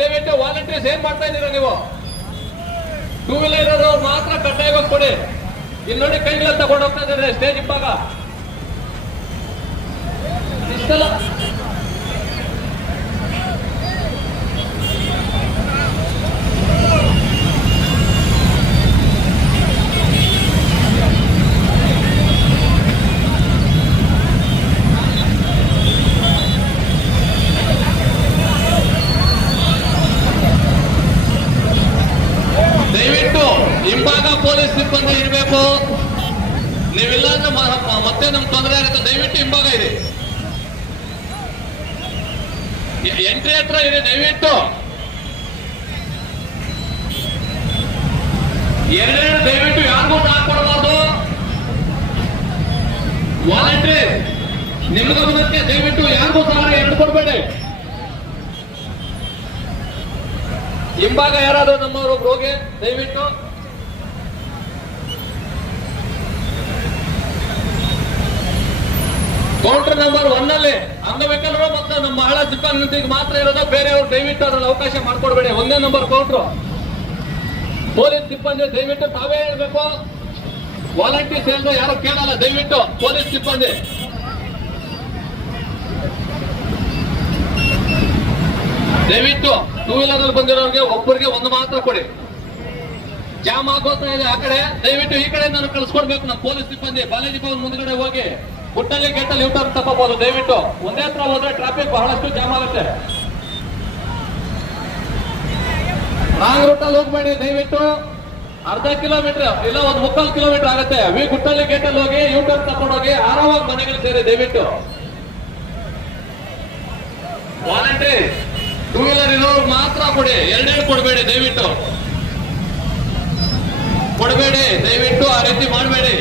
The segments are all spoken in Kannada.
ದಯವಿಟ್ಟು ವಾಲಂಟಿಯರ್ಸ್ ಏನ್ ಮಾಡ್ತಾ ಇದ್ದೀರಾ ನೀವು? ಟೂ ವೀಲರ್ ಇರೋರು ಮಾತ್ರ ಕಡ್ಡಾಯವಾಗಿ ಕೊಡಿ. ಇಲ್ಲಿ ನೋಡಿ ಕೈಗಳಲ್ಲಿ ತಗೊಂಡು ಹೋಗ್ತಾ ಇದ್ದಾರೆ ಸ್ಟೇಜ್ ಇಪ್ಪಾಗ. ಇಷ್ಟಲ್ಲ ದಯವಿಟ್ಟು ಹಿಂಭಾಗ ಪೊಲೀಸ್ ಸಿಬ್ಬಂದಿ ಇರಬೇಕು. ನೀವಿಲ್ಲ ಅಂದ್ರೆ ಮತ್ತೆ ನಮ್ಗೆ ತೊಂದರೆ ಆಗುತ್ತೆ. ದಯವಿಟ್ಟು ಹಿಂಭಾಗ ಇದೆ, ಎಂಟ್ರಿ ಹತ್ರ ಇದೆ. ದಯವಿಟ್ಟು ಎರಡೆರಡು ದಯವಿಟ್ಟು ಯಾರಿಗೂ ಹಾಕೊಡ್ಬಾರ್ದು. ವಾಲಂಟ್ರಿ ನಿಮ್ಮ ಗಮನಕ್ಕೆ ದಯವಿಟ್ಟು ಯಾರಿಗೂ ಸಹ ಎರಡು ಕೊಡ್ಬೇಡಿ. ಹಿಂಭಾಗ ಯಾರಾದ್ರೂ ನಮ್ಮವರು ಹೋಗಿ ದಯವಿಟ್ಟು. ಕೌಂಟರ್ ನಂಬರ್ 1 ಅಲ್ಲಿ ಅಂಗವಿಕಲರು ಮತ್ತು ನಮ್ಮ ಮಹಿಳಾ ಸಿಬ್ಬಂದಿಗೆ ಮಾತ್ರ ಇರೋದು, ಬೇರೆಯವರು ದಯವಿಟ್ಟು ಅದ್ರಲ್ಲಿ ಅವಕಾಶ ಮಾಡ್ಕೊಡ್ಬೇಡಿ. 1ನೇ ನಂಬರ್ ಕೌಂಟ್ರು. ಪೊಲೀಸ್ ಸಿಬ್ಬಂದಿ ದಯವಿಟ್ಟು ತಾವೇ ಇರಬೇಕು. ವಾಲಂಟಿಯರ್ಸ್ ಹೇಳಿದ್ರೆ ಯಾರು ಕೇಳಲ್ಲ. ದಯವಿಟ್ಟು ಪೊಲೀಸ್ ಸಿಬ್ಬಂದಿ ದಯವಿಟ್ಟು ಟೂ ವೀಲರ್ ಅಲ್ಲಿ ಬಂದಿರೋರಿಗೆ ಒಬ್ಬರಿಗೆ ಒಂದು ಮಾತ್ರ ಕೊಡಿ. ಜಾಮ್ ಆಗೋತಾ ಇದೆ ಆ ಕಡೆ, ದಯವಿಟ್ಟು ಈ ಕಡೆ ನಾನು ಕಳಿಸ್ಕೊಡ್ಬೇಕು. ನಮ್ಮ ಪೊಲೀಸ್ ಸಿಬ್ಬಂದಿ ಬಾಲಾಜಿ ಭವನ್ ಮುಂದ್ಗಡೆ ಹೋಗಿ ಗುಟ್ಟಲ್ಲಿ ಗೇಟಲ್ಲಿ ಯೂಟರ್ನ್ ತಗೋಬಹುದು. ದಯವಿಟ್ಟು ಒಂದೇ ಹತ್ರ ಹೋದ್ರೆ ಟ್ರಾಫಿಕ್ ಬಹಳಷ್ಟು ಜಾಮ್ ಆಗುತ್ತೆ. ರಾಂಗ್ ರೂಟ್ ಅಲ್ಲಿ ಹೋಗ್ಬೇಡಿ. ದಯವಿಟ್ಟು ಅರ್ಧ ಕಿಲೋಮೀಟರ್ ಇಲ್ಲ ಒಂದು 3/4 ಕಿಲೋಮೀಟರ್ ಆಗುತ್ತೆ. ಗುಟ್ಟಲ್ಲಿ ಗೇಟಲ್ಲಿ ಹೋಗಿ ಯೂಟರ್ನ್ ತಗೊಂಡೋಗಿ ಆರಾಮಾಗಿ ಮನೆಗೆ ಸೇರಿ. ದಯವಿಟ್ಟು ವಾಲಂಟ್ರಿ ಟೂ ವೀಲರ್ ಇರೋರು ಮಾತ್ರ ಕೊಡಿ, ಎರಡೆರಡು ಕೊಡಬೇಡಿ. ದಯವಿಟ್ಟು ಕೊಡಬೇಡಿ, ದಯವಿಟ್ಟು ಆ ರೀತಿ ಮಾಡಬೇಡಿ.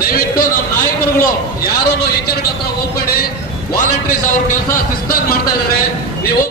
ದಯವಿಟ್ಟು ನಮ್ಮ ನಾಯಕರುಗಳು ಯಾರನ್ನು ಈಚೆರಡು ಹತ್ರ ಹೋಗ್ಬೇಡಿ. ವಾಲಂಟ್ರೀಸ್ ಅವ್ರ ಕೆಲಸ ಶಿಸ್ತಾಗಿ ಮಾಡ್ತಾ ಇದ್ದಾರೆ. ನೀವು